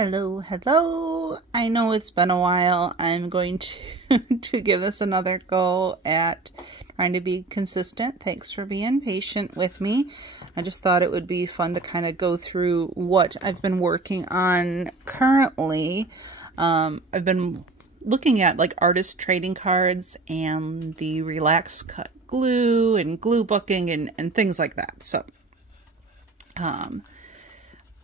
Hello, hello. I know it's been a while. I'm going to give this another go at trying to be consistent. Thanks for being patient with me. I just thought it would be fun to kind of go through what I've been working on currently. I've been looking at like artist trading cards and the relax cut glue and glue booking and things like that. So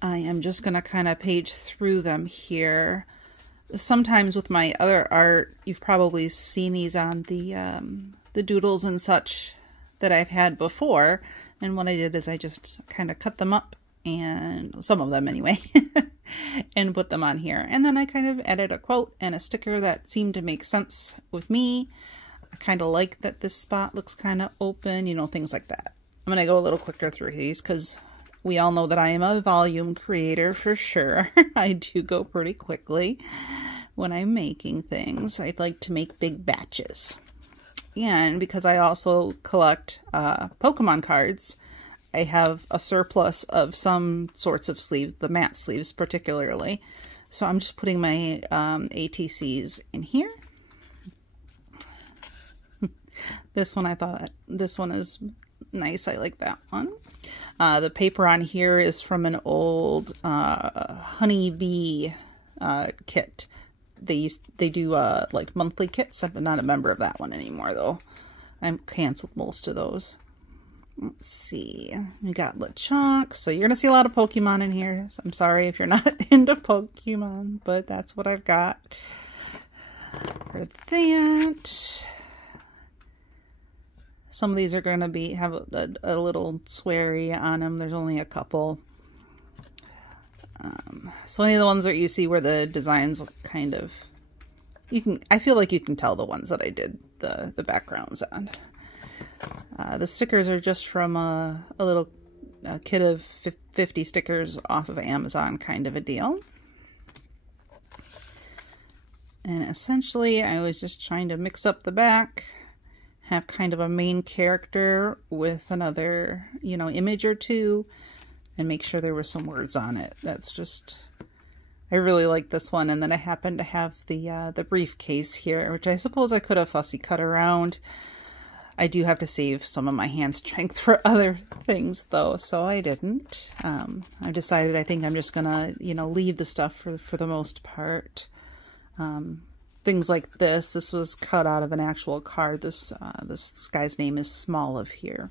I am just going to kind of page through them here. Sometimes with my other art, you've probably seen these on the doodles and such that I've had before. And what I did is I just kind of cut them up, and some of them anyway, and put them on here. And then I kind of added a quote and a sticker that seemed to make sense with me. I kind of like that this spot looks kind of open, you know, things like that. I'm going to go a little quicker through these because we all know that I am a volume creator for sure. I do go pretty quickly when I'm making things. I'd like to make big batches. And because I also collect Pokemon cards, I have a surplus of some sorts of sleeves, the matte sleeves particularly. So I'm just putting my ATCs in here. This one, I thought, this one is nice. I like that one. The paper on here is from an old honeybee kit. They do like monthly kits. I'm not a member of that one anymore though. I've canceled most of those. Let's see. We got LeChalk. So you're gonna see a lot of Pokemon in here. I'm sorry if you're not into Pokemon, but that's what I've got for that. Some of these are going to have a little sweary on them. There's only a couple. So any of the ones that you see where the designs kind of, I feel like you can tell the ones that I did the backgrounds on. The stickers are just from a little kit of 50 stickers off of Amazon kind of a deal. And essentially I was just trying to mix up the back, have kind of a main character with another, you know, image or two, and make sure there were some words on it. That's just, I really like this one. And then I happen to have the briefcase here, which I suppose I could have fussy cut around. I do have to save some of my hand strength for other things though, so I didn't. I decided I think I'm just gonna, you know, leave the stuff for the most part. Things like this was cut out of an actual card. This guy's name is Smoliv here.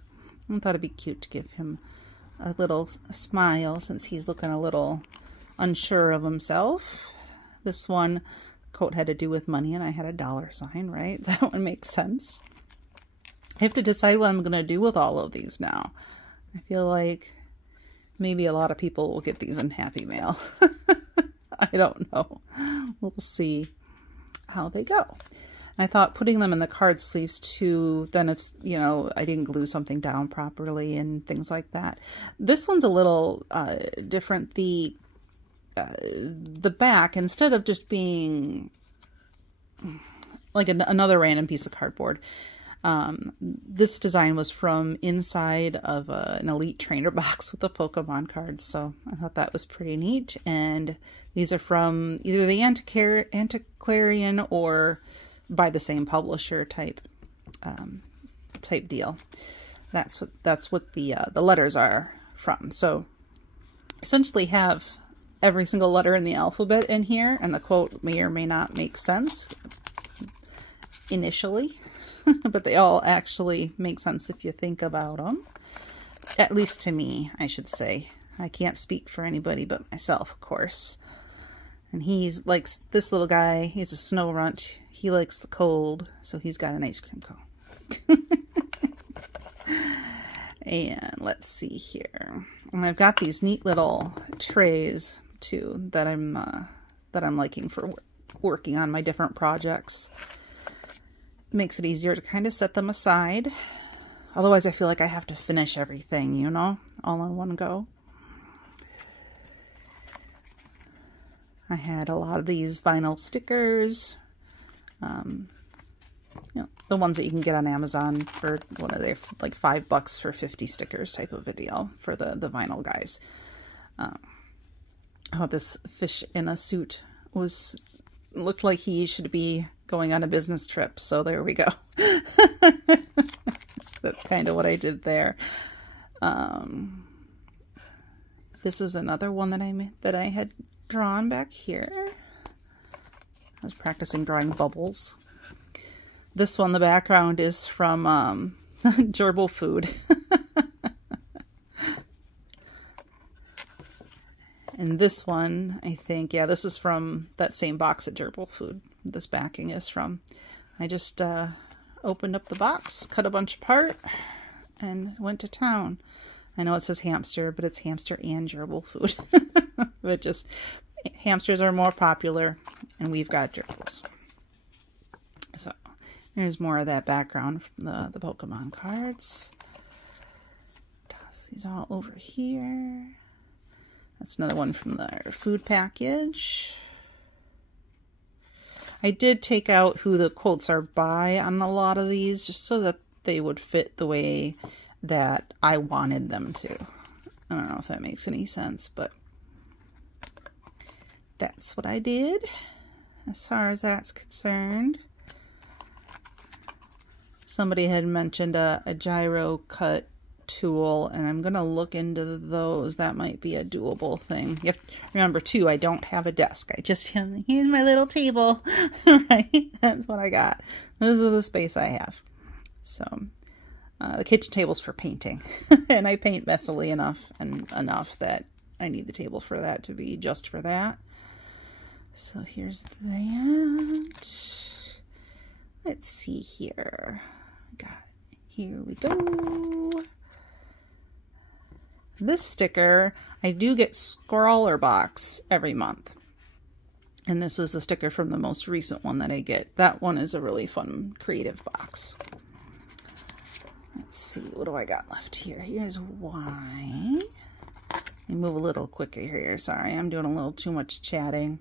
I thought it'd be cute to give him a little smile since he's looking a little unsure of himself. This one coat had to do with money and I had a $sign, right? That one makes sense. I have to decide what I'm going to do with all of these now. I feel like maybe a lot of people will get these in Happy Mail. I don't know. We'll see how they go. I thought putting them in the card sleeves too, then if, you know, I didn't glue something down properly and things like that. This one's a little different. The back, instead of just being like another random piece of cardboard, this design was from inside of an Elite Trainer box with the Pokemon cards, so I thought that was pretty neat. And these are from either the antiquarian or by the same publisher type deal. That's what the letters are from. So essentially have every single letter in the alphabet in here, and the quote may or may not make sense initially. But they all actually make sense if you think about them. At least to me, I should say. I can't speak for anybody but myself, of course. And he's like this little guy. He's a snow runt. He likes the cold, so he's got an ice cream cone. And let's see here. And I've got these neat little trays too that I'm liking for working on my different projects. Makes it easier to kind of set them aside. Otherwise I feel like I have to finish everything, you know, all in one go. I had a lot of these vinyl stickers, you know, the ones that you can get on Amazon for, what are they, like $5 for 50 stickers type of a deal for the vinyl guys. Oh, this fish in a suit looked like he should be going on a business trip, so there we go. That's kind of what I did there. This is another one that I had drawn back here. I was practicing drawing bubbles. This one, the background is from Gerbil Food. And this one, I think, yeah, this is from that same box at Gerbil Food. This backing is from. I just opened up the box, cut a bunch apart, and went to town. I know it says hamster, but it's hamster and Gerbil Food. But just, hamsters are more popular, and we've got gerbils. So, there's more of that background from the Pokemon cards. Toss these all over here. That's another one from the food package. I did take out who the quotes are by on a lot of these, just so that they would fit the way that I wanted them to. I don't know if that makes any sense, but that's what I did as far as that's concerned. Somebody had mentioned a gyro cut tool, and I'm gonna look into those. That might be a doable thing. You have to remember too, I don't have a desk. I just have, here's my little table. Right, that's what I got. This is the space I have. So the kitchen table's for painting. And I paint messily enough that I need the table for that to be just for that. So here's that. Let's see here. Here we go. This sticker, I do get Scrawler Box every month. And this is the sticker from the most recent one that I get. That one is a really fun, creative box. Let's see, what do I got left here? Here's Y. Let me move a little quicker here. Sorry, I'm doing a little too much chatting.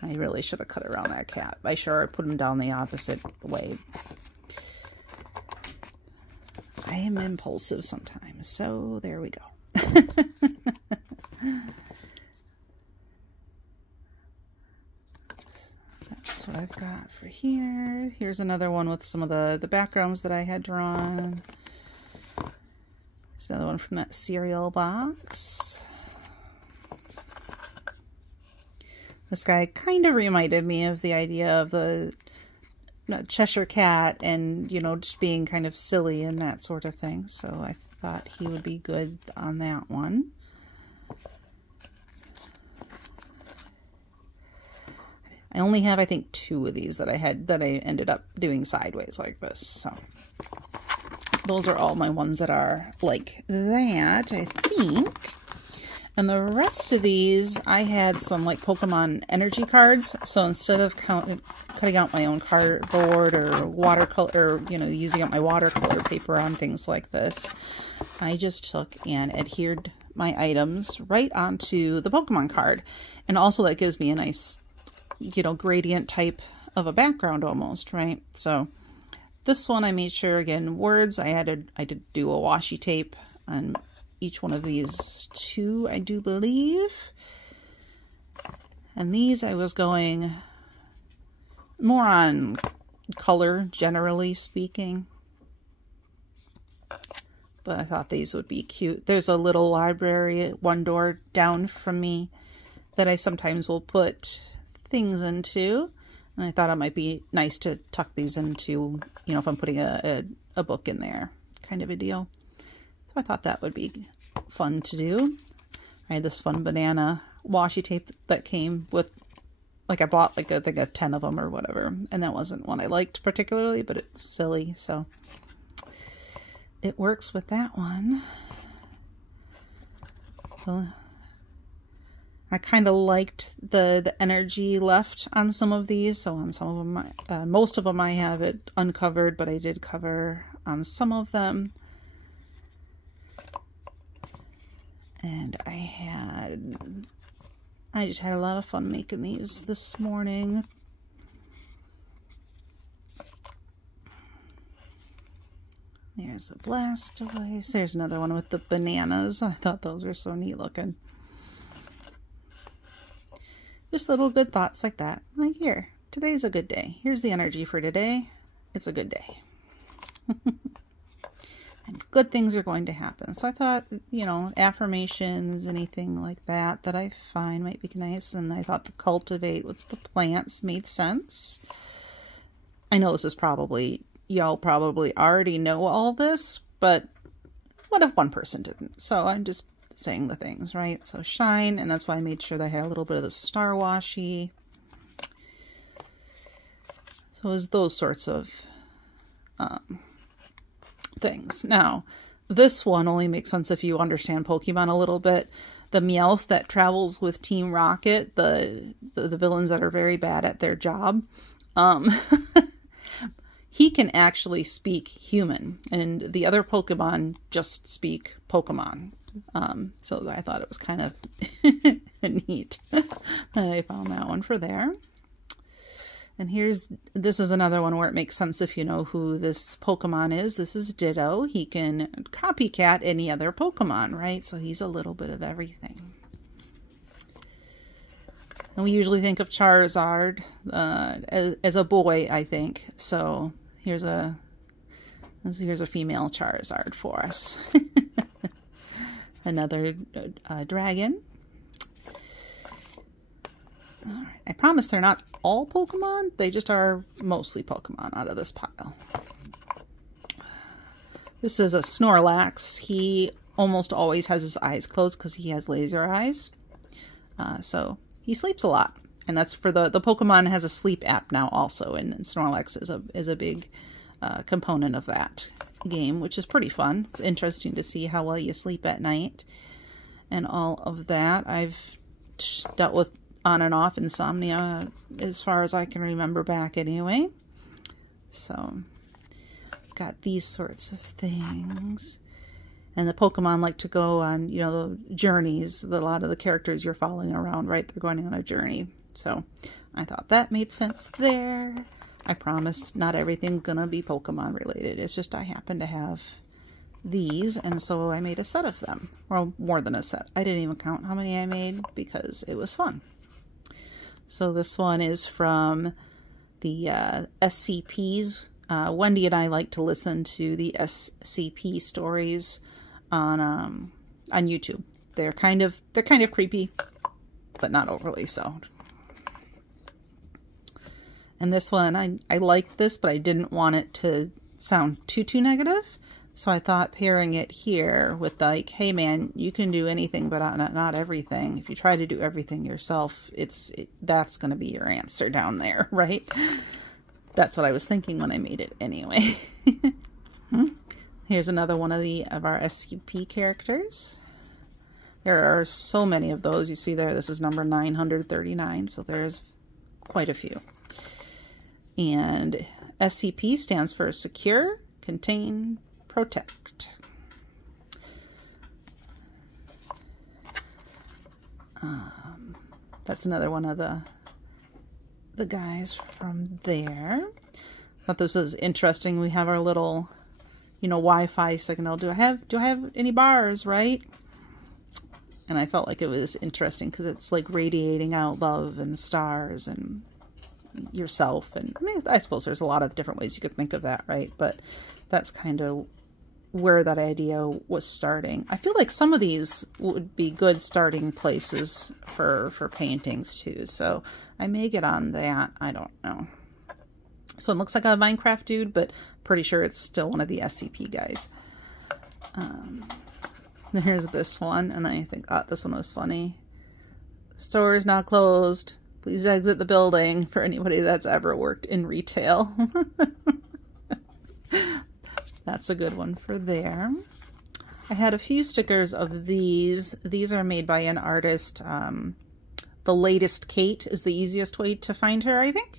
I really should have cut around that cat. I sure put him down the opposite way. I am impulsive sometimes, so there we go. That's what I've got for here. Here's another one with some of the backgrounds that I had drawn. There's another one from that cereal box. This guy kind of reminded me of the idea of the Cheshire Cat and, you know, just being kind of silly and that sort of thing. So I thought he would be good on that one. I only have, I think, 2 of these that I ended up doing sideways like this. So those are all my ones that are like that, I think. And the rest of these, I had some like Pokemon energy cards. So instead of cutting out my own cardboard or watercolor, or, you know, using up my watercolor paper on things like this, I just took and adhered my items right onto the Pokemon card. And also that gives me a nice, you know, gradient type of a background almost, right? So this one I made sure, again, words, I did do a washi tape on each one of these 2, I do believe. And these I was going more on color, generally speaking. But I thought these would be cute. There's a little library one door down from me that I sometimes will put things into. And I thought it might be nice to tuck these into, you know, if I'm putting a book in there, kind of a deal. So I thought that would be fun to do. I had this fun banana washi tape that came with, like I bought like I think 10 of them or whatever, and that wasn't one I liked particularly, but it's silly, so it works with that one. So I kind of liked the energy left on some of these, so on some of them, most of them I have it uncovered, but I did cover on some of them. And I just had a lot of fun making these this morning. There's There's a Blastoise. There's another one with the bananas. I thought those were so neat looking. Just little good thoughts like that. Like, here, today's a good day. Here's the energy for today. It's a good day. And good things are going to happen. So I thought, you know, affirmations, anything like that that I find might be nice. And I thought the cultivate with the plants made sense. I know this is probably, y'all probably already know all this, but what if one person didn't? So I'm just saying the things, right? So shine, and that's why I made sure that I had a little bit of the star washi. So it was those sorts of things. Now, this one only makes sense if you understand Pokemon a little bit. The Meowth that travels with Team Rocket, the villains that are very bad at their job, he can actually speak human, and the other Pokemon just speak Pokemon. So I thought it was kind of neat that I found that one for there. And this is another one where it makes sense if you know who this Pokemon is. This is Ditto. He can copycat any other Pokemon, right? So he's a little bit of everything. And we usually think of Charizard as a boy, I think. So here's a female Charizard for us. Another dragon. All right. I promise they're not all Pokemon. They just are mostly Pokemon out of this pile. This is a Snorlax. He almost always has his eyes closed because he has laser eyes. So he sleeps a lot. And that's for the Pokemon has a sleep app now also. And Snorlax is a big component of that game, which is pretty fun. It's interesting to see how well you sleep at night and all of that. I've dealt with on and off insomnia as far as I can remember back anyway. So got these sorts of things. And the Pokemon like to go on, you know, journeys. A lot of the characters you're following around, right? They're going on a journey. So I thought that made sense there. I promise not everything's gonna be Pokemon related. It's just I happen to have these, and so I made a set of them. Well, more than a set. I didn't even count how many I made because it was fun. So this one is from the SCPs. Wendy and I like to listen to the SCP stories on YouTube. They're kind of creepy, but not overly so. And this one, I liked this, but I didn't want it to sound too negative. So I thought pairing it here with like, hey man, you can do anything, but not everything. If you try to do everything yourself, that's going to be your answer down there, right? That's what I was thinking when I made it anyway. Here's another one of our SCP characters. There are so many of those. You see there, this is number 939, so there's quite a few. And SCP stands for Secure, Contain, Protect. That's another one of the guys from there. Thought this was interesting. We have our little, you know, Wi-Fi signal. Do I have any bars, right? And I felt like it was interesting because it's like radiating out love and stars and yourself. And I mean, I suppose there's a lot of different ways you could think of that, right? But that's kind of where that idea was starting. I feel like some of these would be good starting places for paintings too. So I may get on that. I don't know. So it looks like a Minecraft dude, but pretty sure it's still one of the SCP guys. There's this one, and I think, oh, this one was funny. The store is now closed. Please exit the building, for anybody that's ever worked in retail. That's a good one for there. I had a few stickers of these. These are made by an artist. The Latest Kate is the easiest way to find her, I think.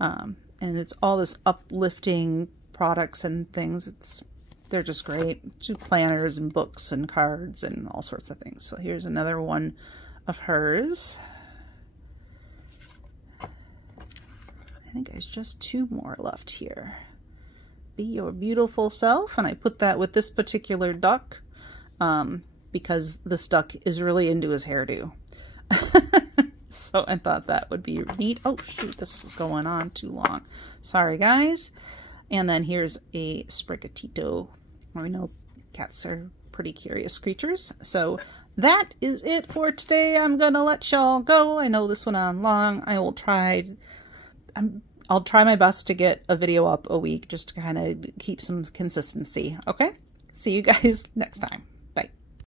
And it's all this uplifting products and things. They're just great. Planners and books and cards and all sorts of things. So here's another one of hers. I think there's just two more left here. be your beautiful self. And I put that with this particular duck because this duck is really into his hairdo. So I thought that would be neat. Oh shoot, this is going on too long. Sorry guys. And then here's a Sprigatito. I know cats are pretty curious creatures. So that is it for today. I'm gonna let y'all go. I know this went on long. I'll try my best to get a video up a week just to kind of keep some consistency. Okay? See you guys next time.